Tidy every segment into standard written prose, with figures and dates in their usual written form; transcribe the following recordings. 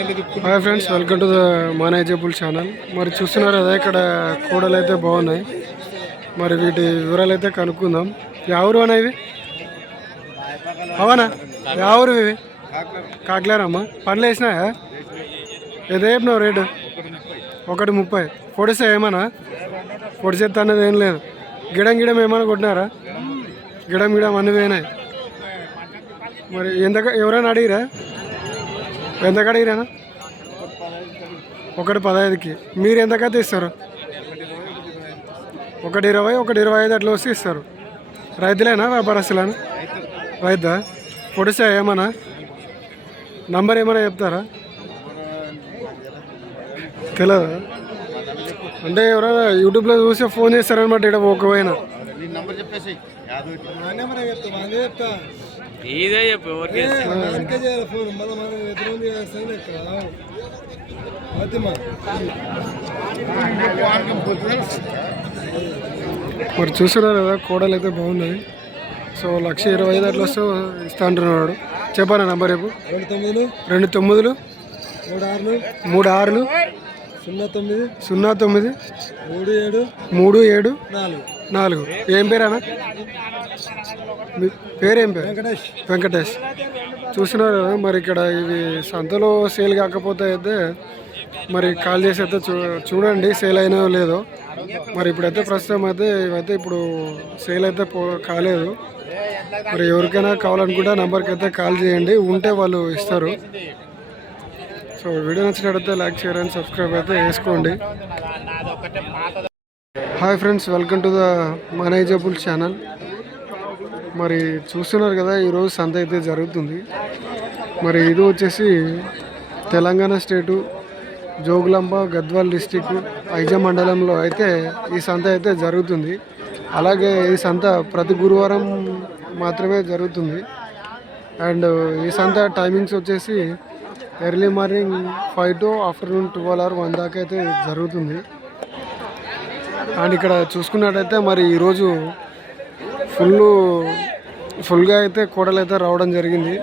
Hi friends, welcome to the manageable channel. మరి చూస్తున్నారు కదా, ఇక్కడ కూడలు అయితే బాగున్నాయి. మరి వీటి వివరాలు అయితే కనుక్కుందాం. ఎవరు అన్న ఇవి? అవునా, ఎవరు ఇవి? కాకలేరమ్మా. పండ్లు వేసినాయా? ఏదేపు రేటు 1.30. పొడిసా ఏమన్నా? పొడిసేత్తా అన్నది ఏం లేదు. గిడం ఏమైనా కొట్టినారా? గిడం అన్నీ పోయినాయి. మరి ఎవరైనా అడిగిరా? ఎంతకు అడిగిరానా? 1.15కి. మీరు ఎంతకైతే ఇస్తారు? 1.20, 1.25 అట్లా వస్తే ఇస్తారు. రైతులేనా వ్యాపారస్తులేనా? రైతా? పొడిసా ఏమన్నా? నంబర్ ఏమైనా చెప్తారా? తెలియదు. అంటే ఎవరైనా యూట్యూబ్లో చూసి ఫోన్ చేస్తారనమాట. ఇక్కడ ఒకవైనా మరి చూస్తున్నారు కదా, కోడలు అయితే బాగున్నాయి. సో 1,25,000 అట్లా వస్తే ఇస్తా అంటున్నాడు. చెప్పానా నంబర్ రేపు? 29 36 09 37 4. ఏం పేరేనా? మీ పేరేం పేరు? వెంకటేష్. చూస్తున్నారు కదా, మరి ఇక్కడ ఇవి సంతలో సేల్ కాకపోతే అయితే మరి కాల్ చేసి అయితే చూడండి సేల్ అయినా లేదో. మరి ఇప్పుడైతే ప్రస్తుతం అయితే ఇవైతే ఇప్పుడు సేల్ అయితే కాలేదు. మరి ఎవరికైనా కావాలనుకుంటే నంబర్కి అయితే కాల్ చేయండి, ఉంటే వాళ్ళు ఇస్తారు. సో వీడియో నచ్చినట్టయితే లైక్, షేర్ అండ్ సబ్స్క్రైబ్ అయితే వేసుకోండి. Hi friends, welcome to the manageable channel. మరి చూస్తున్నారు కదా, ఈరోజు సంత అయితే జరుగుతుంది. మరి ఇది వచ్చేసి తెలంగాణ స్టేటు జోగులాంబ గద్వాల్ డిస్టిక్ ఐజా మండలంలో అయితే ఈ సంత అయితే జరుగుతుంది. అలాగే ఈ సంత ప్రతి గురువారం మాత్రమే జరుగుతుంది. అండ్ ఈ సంత టైమింగ్స్ వచ్చేసి early morning 5 to afternoon 12 or 1 దాకా అయితే జరుగుతుంది. అండ్ ఇక్కడ చూసుకున్నట్టయితే మరి ఈరోజు ఫుల్గా అయితే కోడలు అయితే రావడం జరిగింది.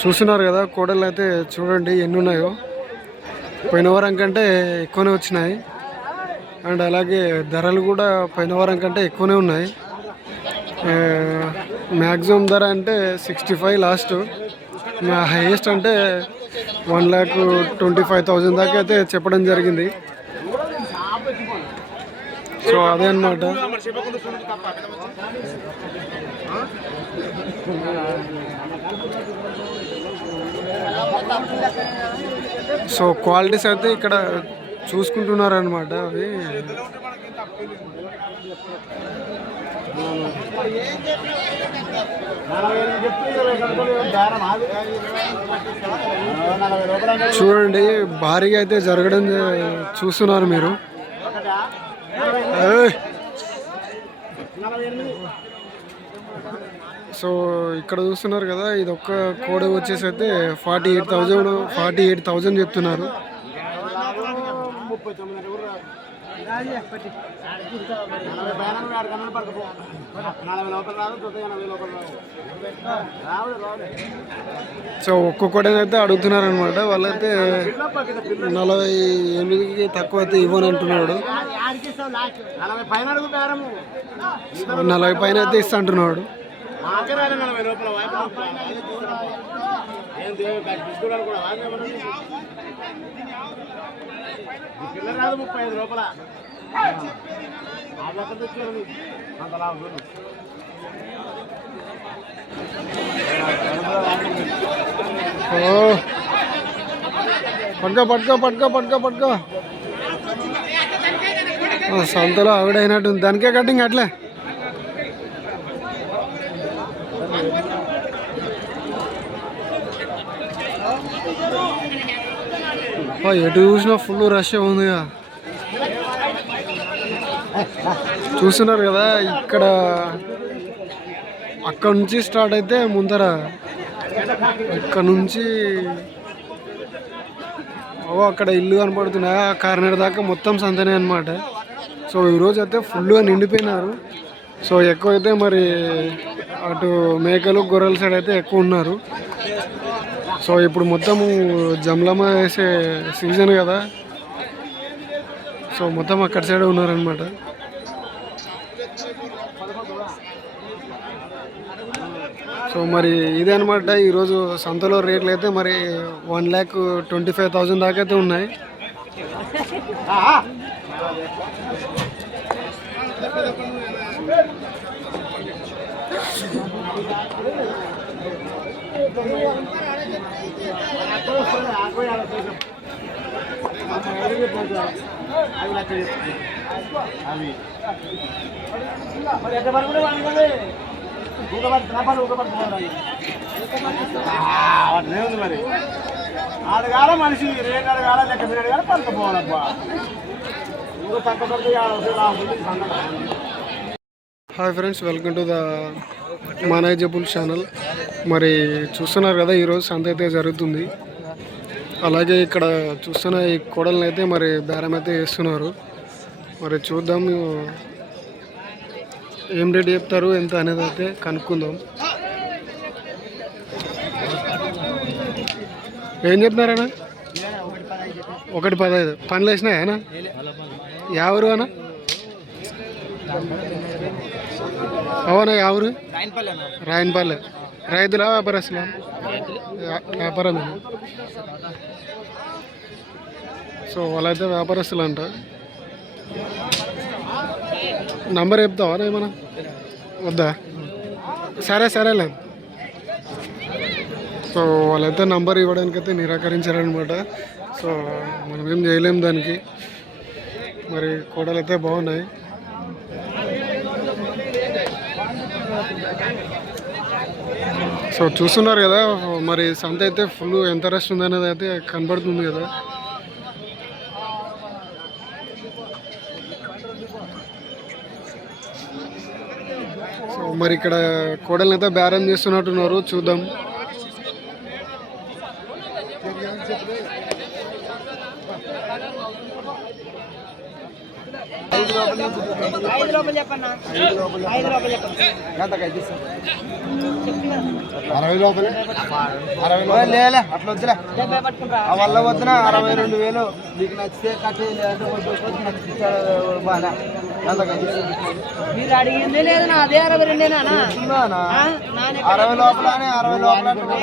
చూస్తున్నారు కదా, కోడలు అయితే చూడండి ఎన్ని ఉన్నాయో. పోయిన వారం కంటే ఎక్కువనే వచ్చినాయి. అండ్ అలాగే ధరలు కూడా పోయిన వారం కంటే ఎక్కువనే ఉన్నాయి. మ్యాక్సిమం ధర అంటే 65 లాస్ట్. హైయెస్ట్ అంటే 1,25,000 దాకా అయితే చెప్పడం జరిగింది. సో అదే అన్నమాట. సో క్వాలిటీస్ అయితే ఇక్కడ చూసుకుంటున్నారు అనమాట. అవి చూడండి, భారీగా అయితే జరగడం చూస్తున్నారు మీరు. సో ఇక్కడ చూస్తున్నారు కదా, ఇది ఒక్క కోడి వచ్చేసి అయితే 48,000 చెప్తున్నారు. సో ఒక్కొక్కటి అయితే అడుగుతున్నారు అనమాట. వాళ్ళైతే 48కి తక్కువ అయితే ఇవ్వని అంటున్నాడు. 40 పైన అయితే ఇస్తా అంటున్నాడు. పట్టుకో సంతలో ఆవిడైనట్టు దానికే కటింగ్ అట్లే. ఎటు చూసినా ఫుల్ రష్ ఉందిగా. చూస్తున్నారు కదా, అక్కడ నుంచి స్టార్ట్ అయితే ముందర ఇక్కడ నుంచి అక్కడ ఇల్లు కనపడుతున్నాయి. ఆ కార్నర్ దాకా మొత్తం సంతనే అనమాట. సో ఈరోజు అయితే ఫుల్గా నిండిపోయినారు. సో ఎక్కువైతే మరి అటు మేకలు గొర్రెల సైడ్ అయితే ఎక్కువ ఉన్నారు. సో ఇప్పుడు మొత్తము జమ్లమ్మ వేసే సీజన్ కదా, సో మొత్తం అక్కడ సైడ్ ఉన్నారనమాట. సో మరి ఇదే అనమాట ఈరోజు సంతలో రేట్లు అయితే మరి 1,25,000 దాకా అయితే ఉన్నాయి. మరి అడగాల మనిషి రేట్ అడగాల లెక్క మీద అడగాల పలుకపోవాలబ్బా. Hi friends, welcome to the manageable channel. మరి చూస్తున్నారు కదా ఈరోజు సంత అయితే జరుగుతుంది. అలాగే ఇక్కడ చూస్తున్న ఈ కోడలను అయితే మరి బేరం అయితే వేస్తున్నారు. మరి చూద్దాం ఏం రేట్ చెప్తారు ఎంత అనేది అయితే కనుక్కుందాం. ఏం చెప్తున్నారన్నా? 1,15. పనులు వేసినాయనా? ఎవరు అన్న? అవునా, ఎవరు? రాయన్పల్లె. రైతులా వ్యాపారస్తులా? వ్యాపారమే. సో వాళ్ళైతే వ్యాపారస్తులు అంట. నంబర్ చెప్తావా ఏమన్నా? వద్దా? సరేలే. సో వాళ్ళైతే నంబర్ ఇవ్వడానికైతే నిరాకరించారనమాట. సో మనం ఏం చేయలేము దానికి. మరి కోడలు అయితే బాగున్నాయి. సో చూస్తున్నారు కదా మరి సంత అయితే ఫుల్ ఎంత రష్ ఉందనేది అయితే కనబడుతుంది కదా. సో మరి ఇక్కడ కోడల్ని అయితే బేరం చేస్తున్నట్టున్నారు, చూద్దాం. అట్లా వద్దులే, వల్ల వద్దున 62,000 మీకు నచ్చితే కట్టి, లేదంటే బాగా మీరు అడిగింది లేదు. అదే 62 60 లోపల 60 లోపల 2,000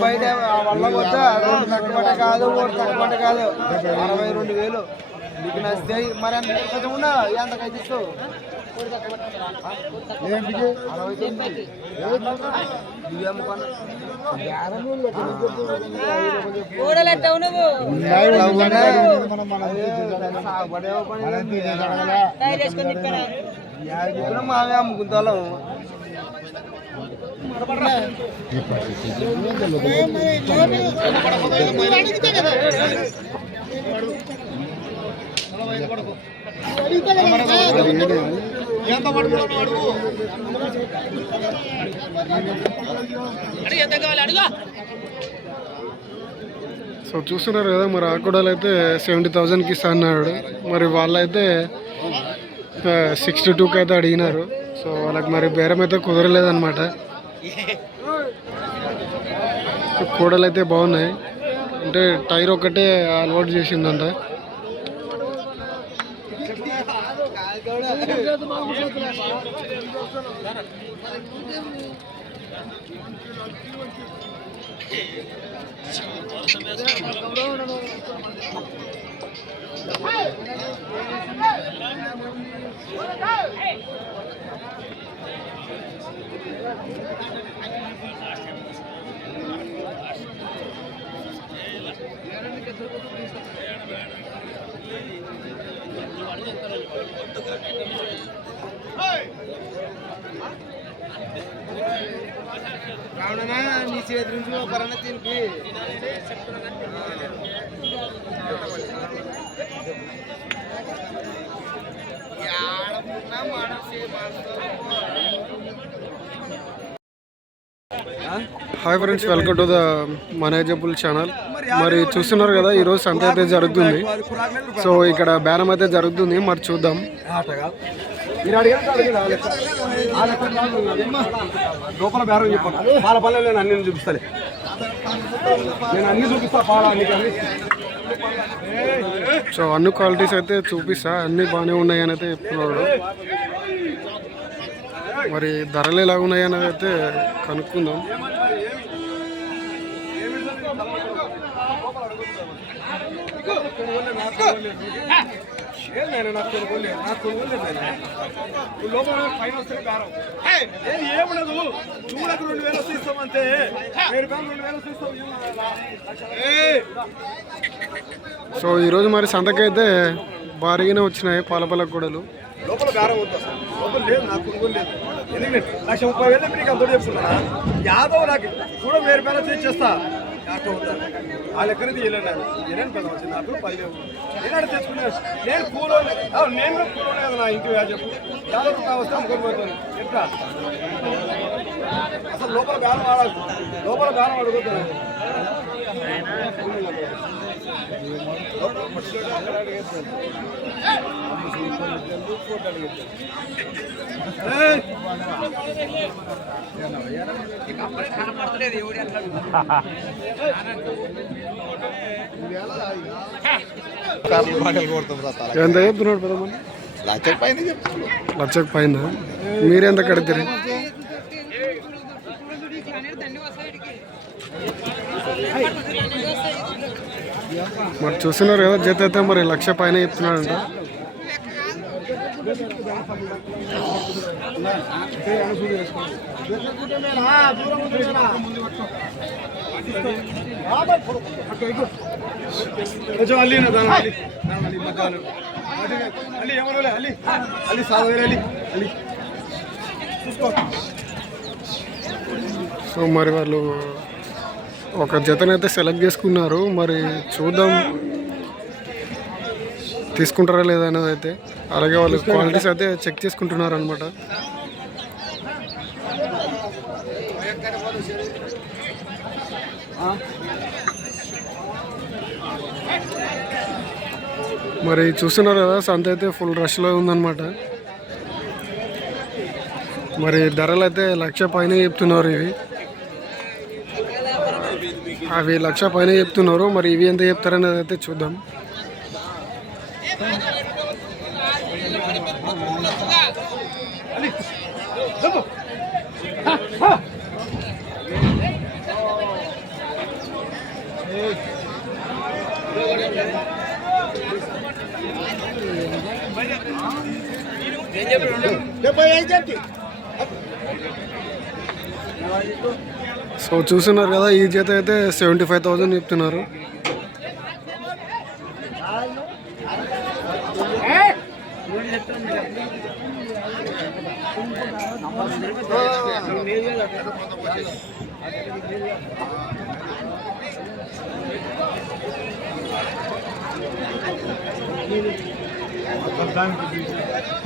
బయట వల్ల వద్ద 2 తక్కువ కాదు, 3 తక్కువ కాదు, 62,000 నీకు నచ్చితే. మరి కొంచెం ఉన్నా ఎంతకైతే ఇస్తావు? మావే అమ్ముకుంటాం. సో చూస్తున్నారు కదా మరి ఆ కోడలు అయితే 70,000కి ఇస్తా అన్నాడు. మరి వాళ్ళైతే 62కి అయితే అడిగినారు. సో వాళ్ళకి మరి బేరం అయితే కుదరలేదన్నమాట. కోడలు అయితే బాగున్నాయి, అంటే టైర్ ఒకటే అలవాటు చేసిందంట. రావణనా నీ చేతి నుంచి పరణ తినిపి hi friends, welcome to the manageable channel. మరి చూస్తున్నారు కదా, ఈరోజు సంత అయితే జరుగుతుంది. సో ఇక్కడ బేరం అయితే జరుగుతుంది, మరి చూద్దాం. లోపల బేరం చెప్పండి. పాల పల్లె నేను అన్ని చూపిస్తాను, నేను అన్ని చూపిస్తా. పాల సో అన్ని క్వాలిటీస్ అయితే చూపిస్తా, అన్ని బాగానే ఉన్నాయని అయితే చెప్తున్నాడు. మరి ధరలు ఎలా ఉన్నాయని అయితే కనుక్కుందాం. ఏమలేదు, చూడకు 2000 ఇస్తాం అంతే. 2000 ఇస్తాం. సో ఈరోజు మరి సంతకైతే భారీగానే వచ్చినాయి పాలపల్ల కూడలు. లోపల బేరం వద్దా సార్? లోపల లేదు, నాకు కొనుగోలు లేదు. ఎందుకంటే 1,30,000 మీకు అంతా చెప్తున్నా. యాదవ్ నాకు కూడా 1000 రూపాయలు చేస్తా. ఆ లెక్కన తీయలేను, నేను పెద్ద వచ్చింది. నాకు 10,000 నేనాడు తెచ్చుకున్నాను. నేను కూలో, నేను కూడా కూలోనే కదా నా ఇంటి చెప్పు. 50 రూపాయలు వస్తే అమ్ముకొని పోతాను. ఎట్లా అసలు లోపల బేరం ఆడాలి, లోపల బేరం అడుగుతాను. ఎంత చెప్తున్నాడు పెద్దమ్మ? 1,00,000 పైన చెప్తున్నాడు. 1,00,000 పైన. మీరెంత కడతారు? మరి చూస్తున్నారు కదా, జత అయితే మరి 1,00,000 పైన చెప్తున్నాడంట. సో మరి వాళ్ళు ఒక జతనైతే సెలెక్ట్ చేసుకున్నారు, మరి చూద్దాం తీసుకుంటారా లేదా అనేది అయితే. అలాగే వాళ్ళు క్వాలిటీస్ అయితే చెక్ చేసుకుంటున్నారు అనమాట. మరి చూస్తున్నారు కదా, సంత అయితే ఫుల్ రష్లో ఉందన్నమాట. మరి ధరలు అయితే 1,00,000 పైన చెప్తున్నారు. అవి 1,00,000 పైన చెప్తున్నారు, మరి ఇవి ఎంత చెప్తారనేది అయితే చూద్దాం. సో చూస్తున్నారు కదా, ఈ జత అయితే 75,000 చెప్తున్నారు.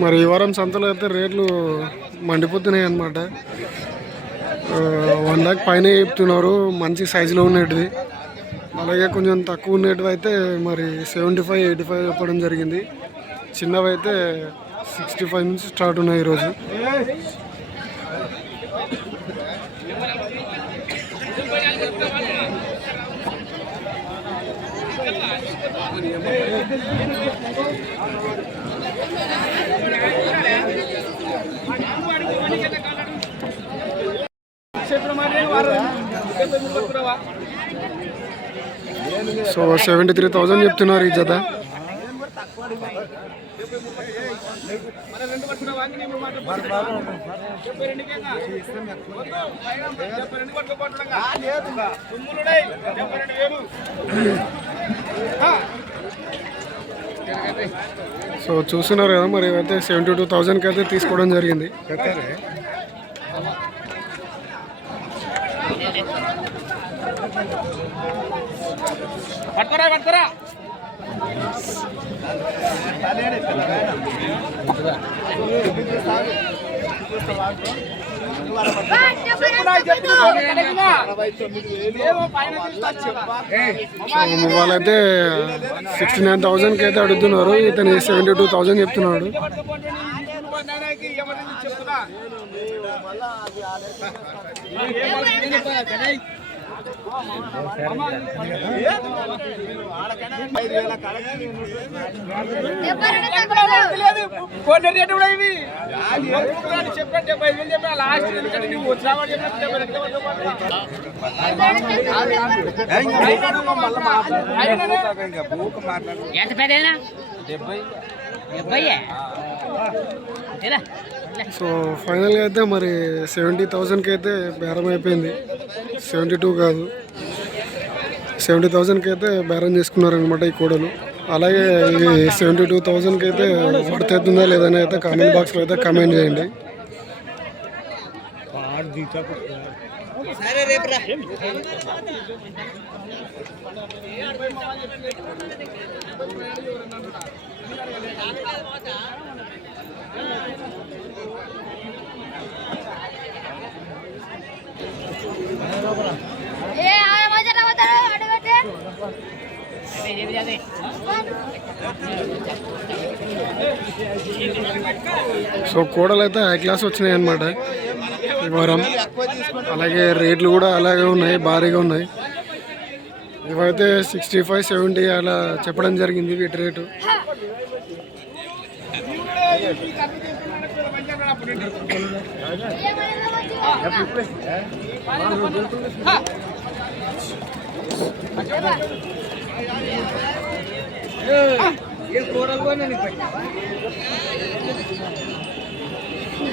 మరి ఈ వారం సంతలో అయితే రేట్లు మండిపోతున్నాయి అన్నమాట. 1,00,000 పైన చెప్తున్నారు మంచి సైజులో ఉండేటివి. అలాగే కొంచెం తక్కువ ఉండేటివి అయితే మరి 75, 85 చెప్పడం జరిగింది. చిన్నవి అయితే 65 నుంచి స్టార్ట్ ఉన్నాయి ఈరోజు. సో 73,000 చెప్తున్నారు ఈ జత. సో చూస్తున్నారు కదా, మరి అయితే 72,000కి అయితే తీసుకోవడం జరిగింది. వాళ్ళైతే 69,000కి అయితే అడుగుతున్నారు. ఇతను 72,000 చెప్తున్నాడు. సో ఫైనల్గా అయితే మరి 70,000కి అయితే బేరం అయిపోయింది. 72 కాదు, 70,000కి అయితే బేరం చేసుకున్నారనమాట ఈ కోడలు. అలాగే ఇది 72,000కి అయితే వర్తవుతుందా లేదని అయితే కామెంట్ బాక్స్లో అయితే కామెంట్ చేయండి. సో కోడలు అయితే హై క్లాస్ వచ్చినాయి అన్నమాట ఈ వారం. అలాగే రేట్లు కూడా అలాగే ఉన్నాయి, భారీగా ఉన్నాయి. ఇవైతే 65, 70 అలా చెప్పడం జరిగింది వీటి రేటు.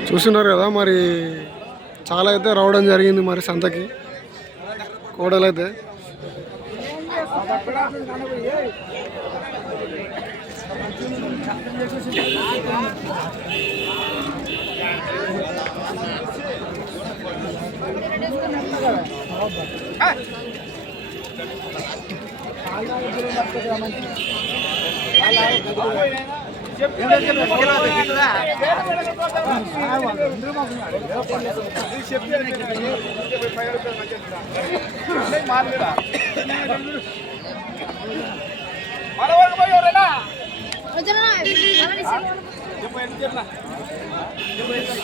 చూస్తున్నారు కదా మరి చాలా అయితే రావడం జరిగింది మరి సంతకి కోడలైతే.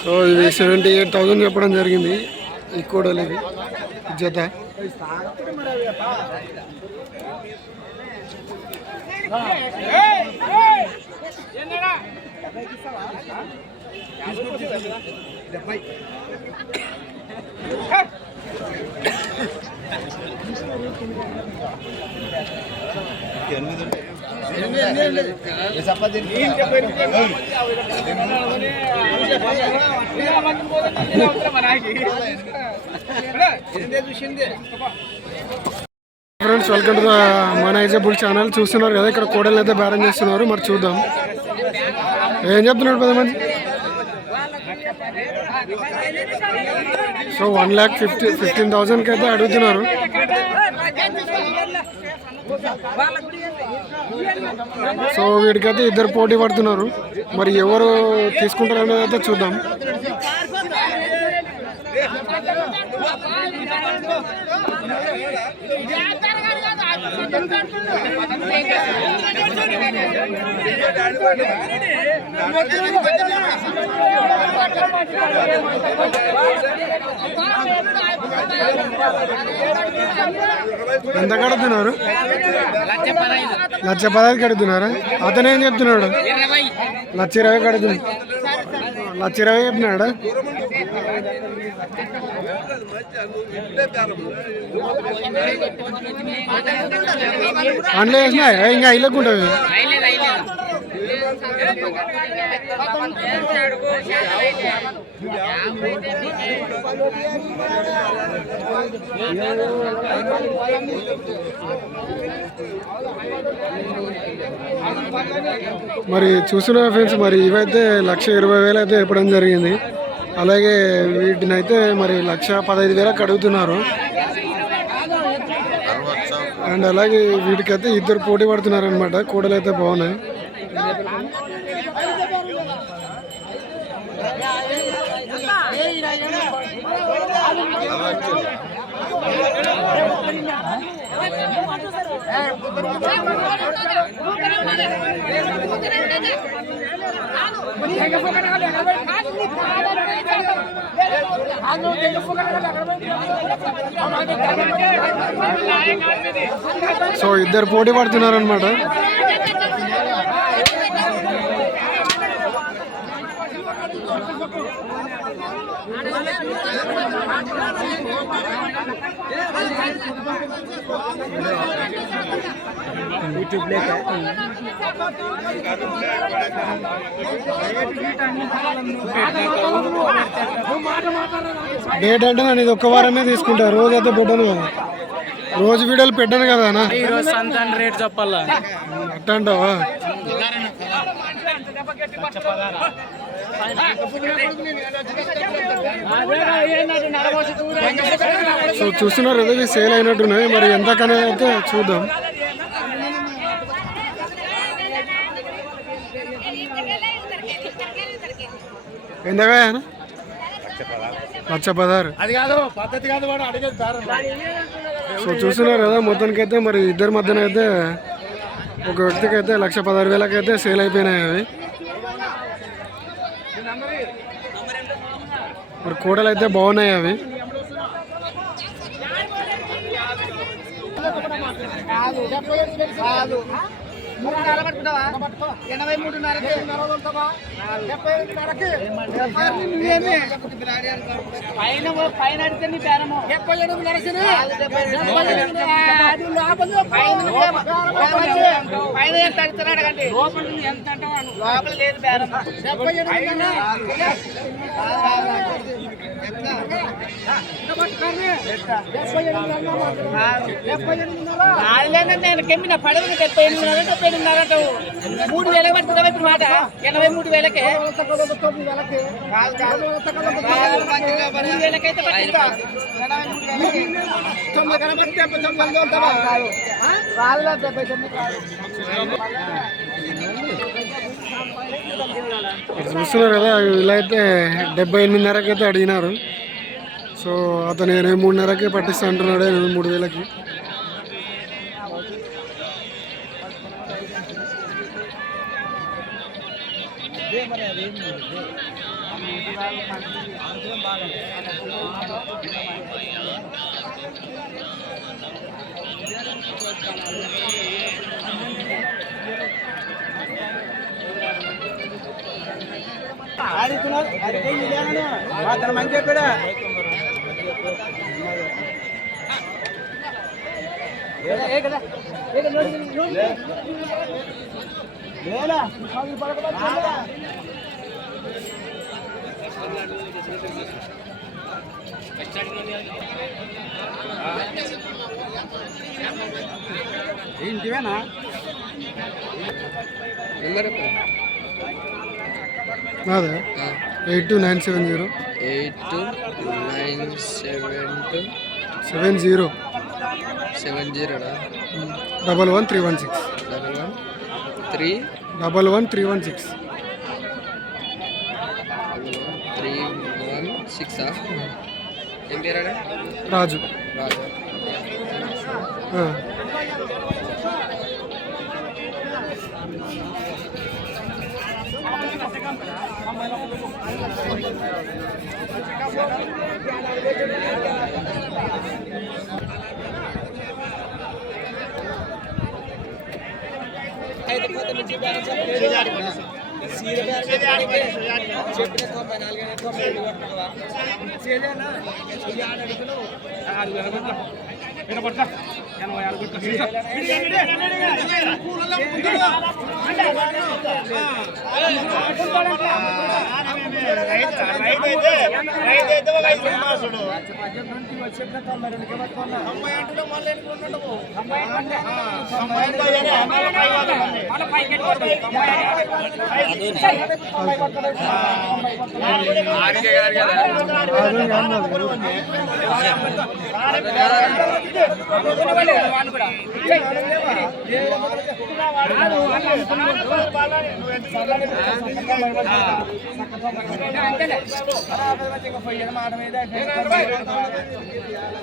సో ఇది 78,000 చెప్పడం జరిగింది ఈ కోడలికి జత. Friends, welcome to the manageable channel. చూస్తున్నారు కదా ఇక్కడ కోడలు అయితే బేరం చేస్తున్నారు. మరి చూద్దాం ఏం చెప్తున్నాడు 10 మంది. సో 1,15,000కి అయితే అడుగుతున్నారు. సో వీడికైతే ఇద్దరు పోటీ పడుతున్నారు. మరి ఎవరు తీసుకుంటారు అనేది అయితే చూద్దాం. ఎంత కడుతున్నారు? 1,15,000 కడుతున్నారా? అతను ఏం చెప్తున్నాడు? 1,20,000 కడుతున్నాడు. 1,20,000 చెప్పినాడా? అందులో వేసినా ఇంకా ఇళ్ళకుంటుంది. మరి చూస్తున్నా ఫ్రెండ్స్, మరి ఇవైతే 1,20,000 అయితే చెప్పడం జరిగింది. అలాగే వీటిని అయితే మరి 1,15,000 అడుగుతున్నారు. అండ్ అలాగే వీటికైతే ఇద్దరు పోటీ పడుతున్నారు అనమాట. కోడలు అయితే బాగున్నాయి. సో ఇద్దరు పోటీ పడుతున్నారు అనమాట. డేట్ అంటే నేను ఇది ఒక్క వారమే తీసుకుంటా, రోజు అయితే పెట్టాను కదా, రోజు వీడియోలు పెట్టాను కదా అన్న. రేట్ చెప్పాలా అంటావా? సో చూస్తున్నారు కదా, ఇవి సేల్ అయినట్టున్నాయి. మరి ఎంతకనే అయితే చూద్దాం. ఎంతగా 1,16,000. అది కాదు పద్ధతి కాదు వాడు అడిగేది. సో చూస్తున్నారు కదా, మొత్తానికైతే మరి ఇద్దరి మధ్యన అయితే ఒక వ్యక్తికి అయితే 1,16,000 అయితే సేల్ అయిపోయినాయి అవి. మరి కూడలు అయితే బాగున్నాయి అవి. నేను కెమ్మిన పడవలు 78,500 3,000 పడుతుందా ఇప్పుడు మాట 83,000కే 3,000కైతే పట్టిందా చూస్తున్నారు కదా, ఇలా అయితే 78,500కి అయితే అడిగినారు. సో అతను 83,500కే పట్టిస్తా అంటున్నాడు, 83,000కి. మంచి కూడా ఇంటివేనా అదే 82,970 7270 11,316 11,316 ఏం పేరాడా రాజు.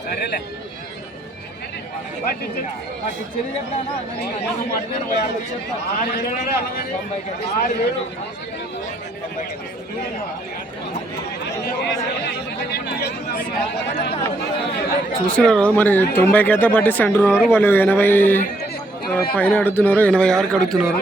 సరేలే చూస్తున్నారు మరి 90కి అయితే పట్టిస్తే అంటున్నారు వాళ్ళు 80 పైన అడుగుతున్నారు 86కి అడుగుతున్నారు.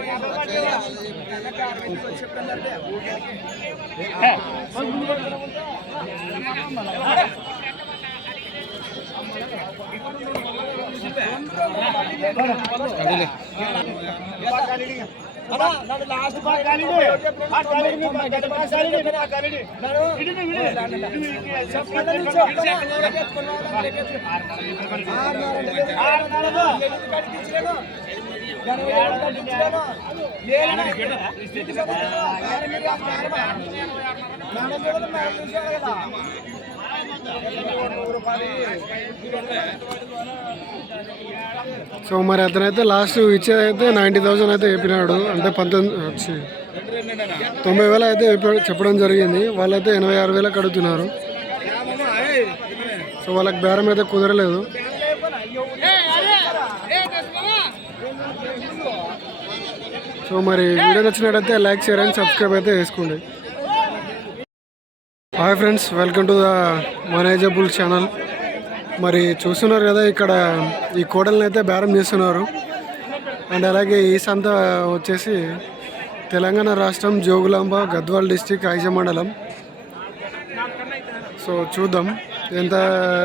సో మరి అతనైతే లాస్ట్ ఇచ్చేదైతే 90,000 అయితే చెప్పినాడు, అంటే 90,000 అయితే చెప్పడం జరిగింది. వాళ్ళైతే 86,000 అడుగుతున్నారు. సో వాళ్ళకి బేరం అయితే కుదరలేదు. సో మరి వీడియో నచ్చినట్టయితే లైక్ షేర్ అండ్ సబ్స్క్రైబ్ అయితే చేసుకోండి. Hi friends, welcome to the manageable channel. మరి చూస్తున్నారు కదా, ఇక్కడ ఈ కోడల్ని అయితే బేరం చేస్తున్నారు. అండ్ అలాగే ఈ సంత వచ్చేసి తెలంగాణ రాష్ట్రం జోగులాంబ గద్వాల్ డిస్టిక్ ఐజ మండలం. సో చూద్దాం ఎంత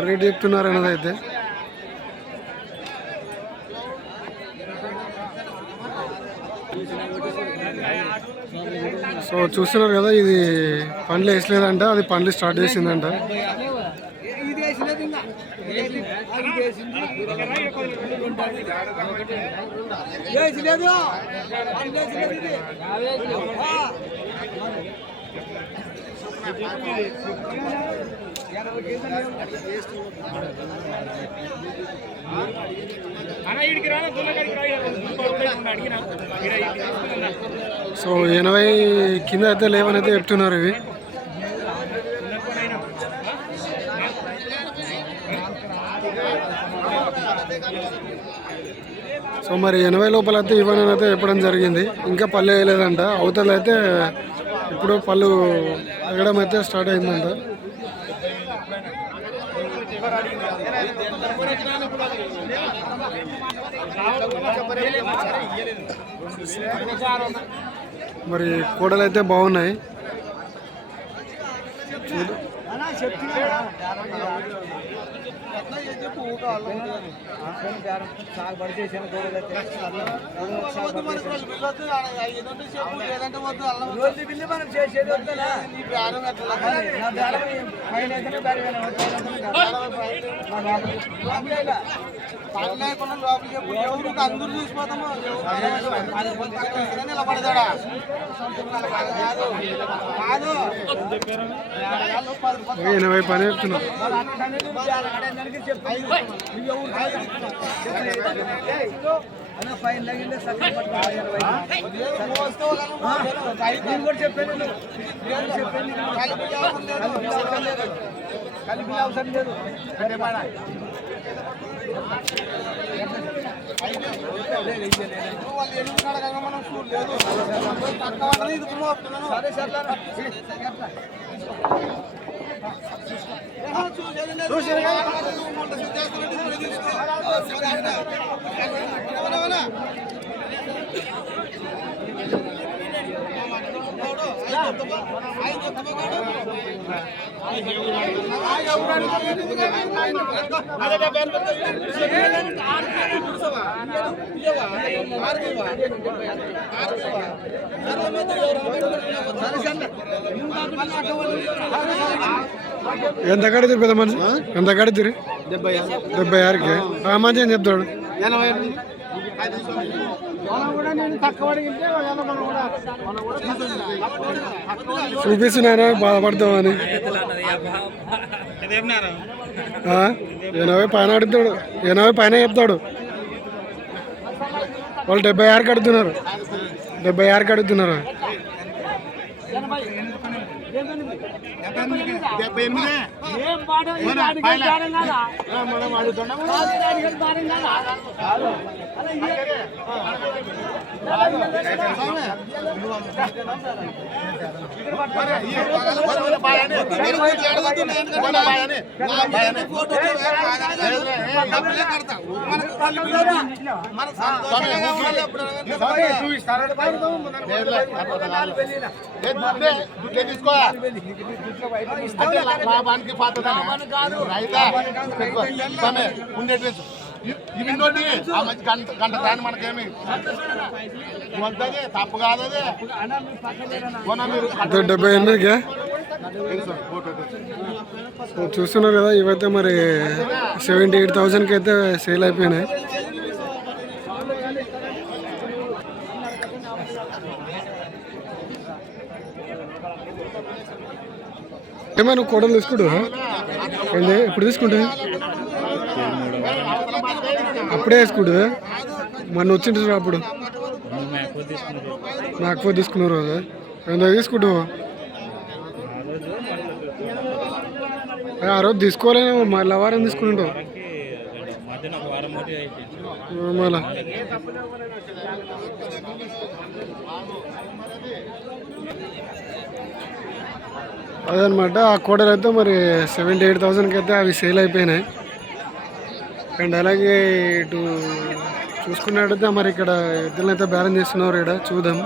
రేట్ చెప్తున్నారు అన్నది అయితే. సో చూస్తున్నారు కదా, ఇది పండ్లు వేసలేదంట, అది పండ్లు స్టార్ట్ చేసిందంట. సో 80 కింద అయితే లేవని అయితే చెప్తున్నారు ఇవి. సో మరి 80 లోపల అయితే ఇవ్వనని అయితే చెప్పడం జరిగింది. ఇంకా పళ్ళు వేయలేదంట. అవతల అయితే ఇప్పుడు పళ్ళు ఎగడం అయితే స్టార్ట్ అయిందంట. మరి కూడలు అయితే బాగున్నాయి. అందరూ చూసిపోతాము నిలబడతాడా కాదు 80 పని చెప్తున్నా. కలిపి అవసరం లేదు. వాళ్ళు ఎన్నుకున్నాడు కదా, మనం చూడలేదు. ఇది సరే ఎంత కడుతురు పెద్ద మనిషి, ఎంత కడుతురు? 76కి. ఆ మంచి ఏం చెప్తాడు? 80 చూపిస్తున్నాను బాధపడతామని. 80 పైన అడుగుతాడు, 80 పైన చెప్తాడు. వాళ్ళు 76 కడుతున్నారు, 76 కడుతున్నారు. లాభానికి ఉండేటి ఇవి ఇంకోటి ఆ మధ్య గంట కానీ మనకేమి వద్దది తప్పు కాదు. అది 78కే చూస్తున్నారు కదా. ఇవైతే మరి 78,000కి అయితే సేల్ అయిపోయినాయి. ఏమైనా నువ్వు కోడలు తీసుకుంటావా? ఏంటి ఎప్పుడు తీసుకుంటావు? అప్పుడే వేసుకుంటుందా? మొన్న వచ్చింటారు అప్పుడు నాకు తీసుకున్నారు కదా. ఎంత తీసుకుంటావు? ఆ రోజు తీసుకోవాలేమో, మళ్ళీ వారం తీసుకుంటావు మళ్ళా. అదనమాట. ఆ కోడలు అయితే మరి 78,000కి అయితే అవి సేల్ అయిపోయినాయి. అండ్ అలాగే ఇటు చూసుకున్నట్టయితే మరి ఇక్కడ ఇద్దరునైతే బ్యాలెన్స్ చేస్తున్నారు. ఇక్కడ చూద్దాం.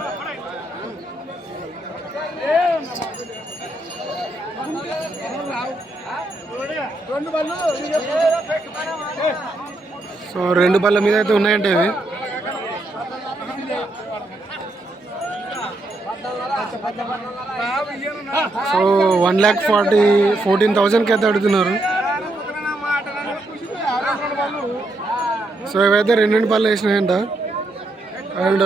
సో 2 బళ్ళ మీద అయితే ఉన్నాయంటే ఇవి. సో 1,14,000కి అయితే అడుగుతున్నారు. సో ఇవైతే 2 బళ్ళు వేసినాయంట. అండ్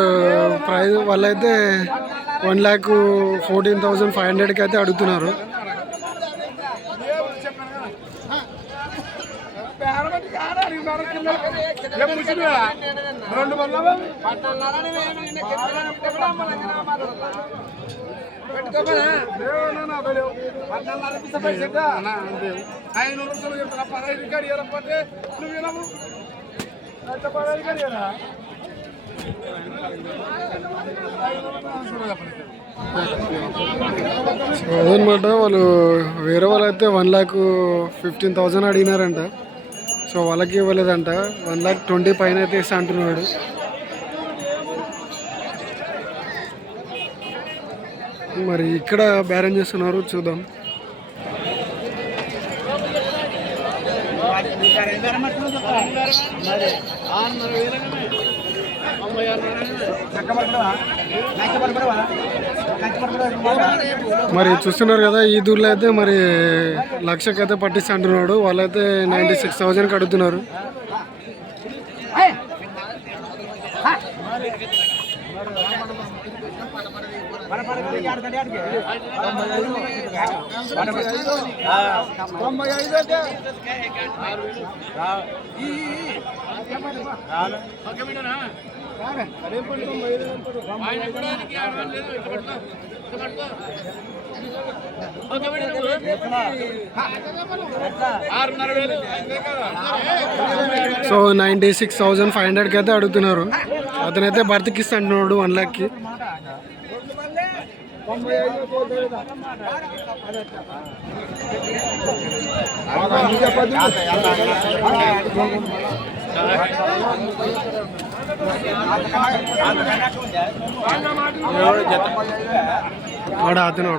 ప్రైస్ వాళ్ళైతే 1,14,500కి అయితే అడుగుతున్నారు. అదనమాట. వాళ్ళు వేరే వాళ్ళు అయితే 1,15,000 అడిగినారంట. సో వాళ్ళకి ఇవ్వలేదంట. 1,20,000 పైన అయితే ఇస్తా అంటున్నాడు. మరి ఇక్కడ బేరం చేస్తున్నారు, చూద్దాం. మరి చూస్తున్నారు కదా, ఈ దూర్లో అయితే మరి 1,00,000కి అయితే పట్టిస్తా అంటున్నాడు. వాళ్ళైతే 96,000కి అడుగుతున్నారు. సో 96,500కి అయితే అడుగుతున్నారు. అతనైతే భర్తకిస్తా అంటున్నాడు 1,00,000కి. వాడు అతను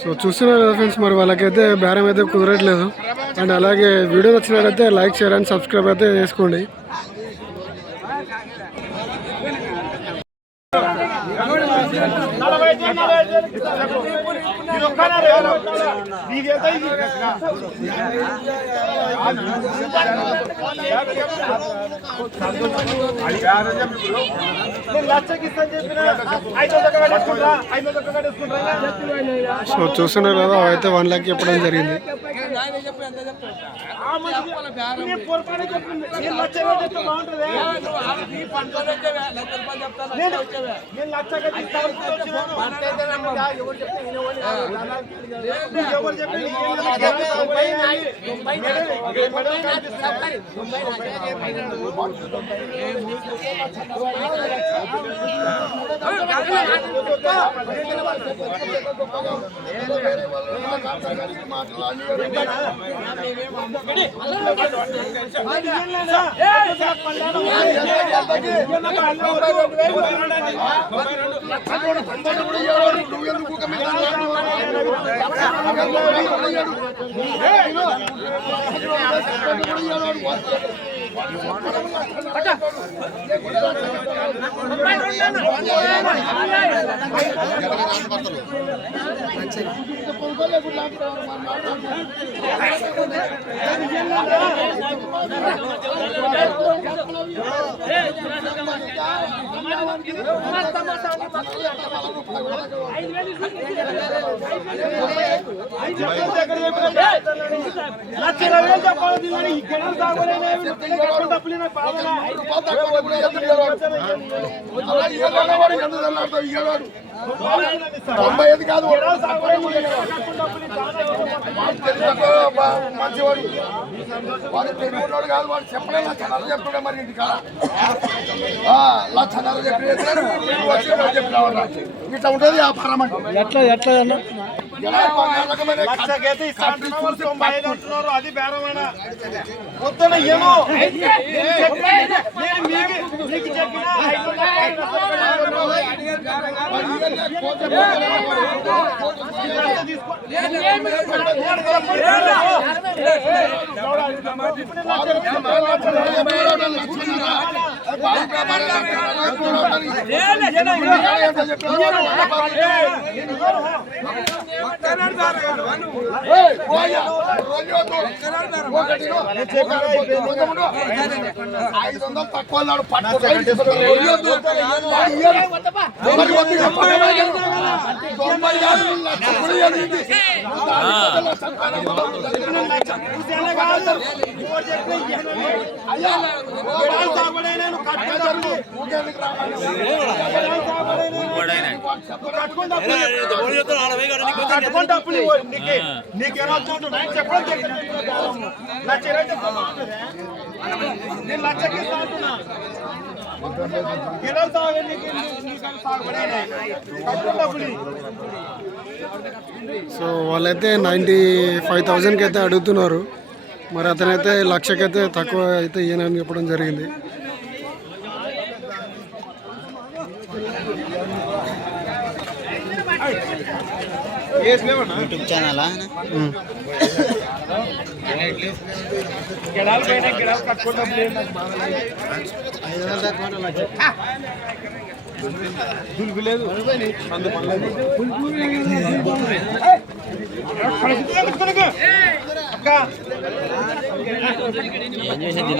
సో చూస్తున్నారు కదా ఫ్రెండ్స్, మరి వాళ్ళకైతే బేరం అయితే కుదరట్లేదు. అండ్ అలాగే వీడియో నచ్చినట్లయితే లైక్, షేర్ అండ్ సబ్స్క్రైబ్ అయితే చేసుకోండి. సో చూస్తున్నారు కదా అయితే 1 లక్ష చెప్పడం జరిగింది. మంచివాడు వాడు తెలియదు కాదు, వాడు చెప్పలే లక్షణాలు చెప్తుండే మరి ఇంటి కాడ లక్షణాలు చెప్పి ఇట్లా ఉంటుంది వ్యాపారం అంటే. అది బేరమైనా పొద్దున ఏమో తక్కువ సో వాళ్ళైతే 95,000కి అయితే అడుగుతున్నారు. మరి అతనైతే లక్షకైతే తక్కువ అయితే ఈయనని చెప్పడం జరిగింది. యూట్యూబ్ ఛానల్ దులుగులేదు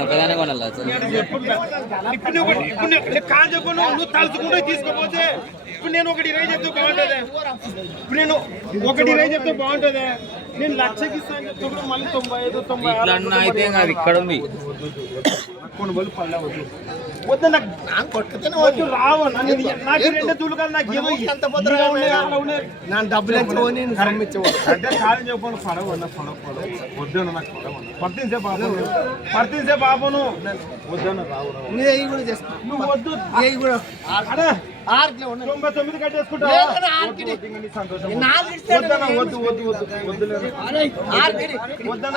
ఒకదానే కొనాలి నువ్వు తలుచుకుంటే తీసుకోపోతే ఇప్పుడు నేను ఒకటి 20 చెప్తే బాగుంటుంది. ఇప్పుడు నేను ఒకటి 20 చెప్తే బాగుంటుంది. నేను లక్షకి ఇస్తాను చెప్తే మళ్ళీ 95 అయితే అది ఇక్కడ ఉంది. కొనుగోలు పళ్ళ వద్దు వద్దు నాకు రావు నాకు 2 దూలు కాదు. నాకు ఏమో నా డబ్బులు అంటే కాదని చెప్పాను. పడవన్నా వద్దు నాకు పడుతుంది బాబును వద్దన్న రావు నువ్వు వద్దు 99 కట్టేసుకుంటావు. వద్దన్న వద్దు వద్దు వద్దు వద్దు వద్దన్న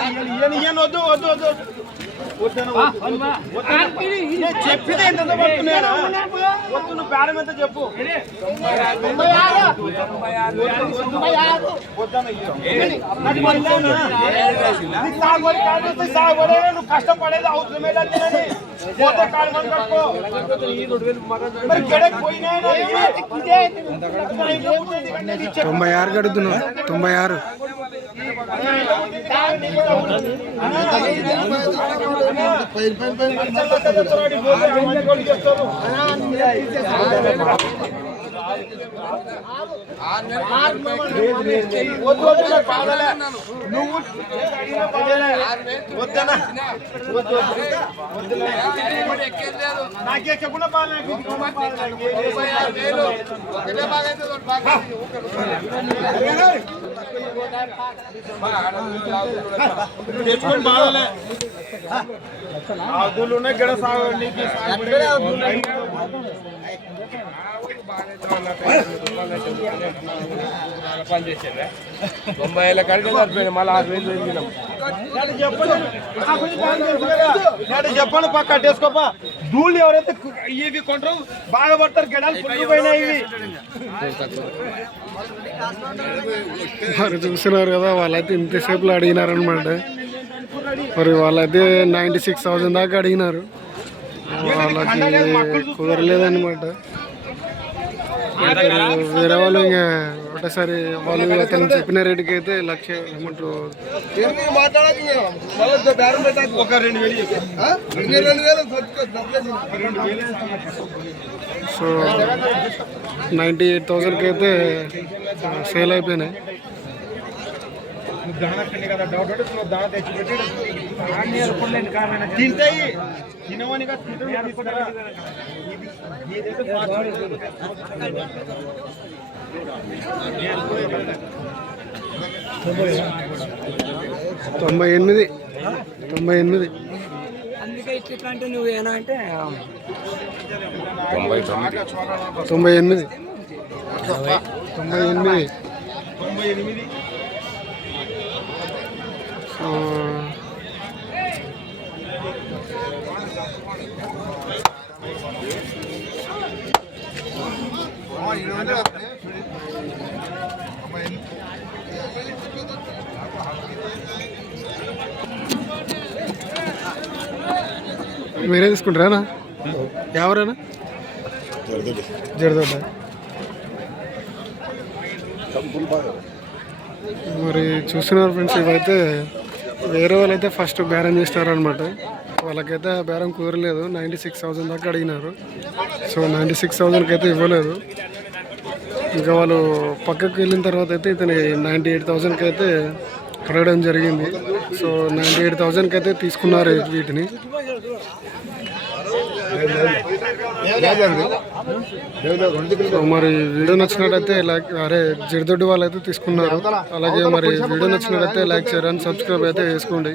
వద్దు వద్దు వద్దు చెప్పితే ఎంత పడుతున్నాయా వద్దు నువ్వు బేరం ఎంత చెప్పు నువ్వు కష్టపడేది అవసరమే పోతే కాలు మంది కట్టుకో మరి గడకు పోయినా 96 కడుతున్నావు 96 నాకే చెప్పకుండా తెచ్చుకొని బాగాలే అదులు ఉన్నాయి గడ సాగు చెప్పండి పక్క కట్టేసుకోపా ధూళ్ళు ఎవరైతే ఇవి కొంటారు బాగా పడతారు గడాలు పుట్టిపోయినా ఇవి మరి చూస్తున్నారు కదా వాళ్ళైతే ఇంతసేపులో అడిగినారనమాట మరి వాళ్ళైతే 96,000 దాకా అడిగినారు వాళ్ళకి కుదరలేదన్నమాట వేరే వాళ్ళు ఇంకా ఒకటేసారి వాళ్ళు అతను చెప్పిన రేటుకి అయితే 1,00,000 ఏమంటారు ఒక 2,000 సో 98,000కి అయితే సేల్ అయిపోయినాయి తింటాయి తినవని 98 అందుకే ఇట్లా అంటే నువ్వు ఏనా అంటే 98 సో మీరే తీసుకుంటారా ఎవరైనా జరదొడ్డ మరి చూస్తున్నారు ఫ్రెండ్స్ ఇవైతే వేరే వాళ్ళైతే ఫస్ట్ బేరం చేస్తారనమాట వాళ్ళకైతే బేరం కుదరలేదు 96,000 దాకా అడిగినారు సో 96,000కి అయితే ఇవ్వలేదు ఇంకా వాళ్ళు పక్కకి వెళ్ళిన తర్వాత అయితే ఇతని 98,000కి అయితే అడగడం జరిగింది సో 98,000కి అయితే తీసుకున్నారు వీటిని సో మరి వీడియో నచ్చినట్టయితే లైక్ అరే జడిదొడ్డి వాళ్ళు అయితే తీసుకున్నారు అలాగే మరి వీడియో నచ్చినట్టయితే లైక్ షేర్ అండ్ సబ్స్క్రైబ్ అయితే చేసుకోండి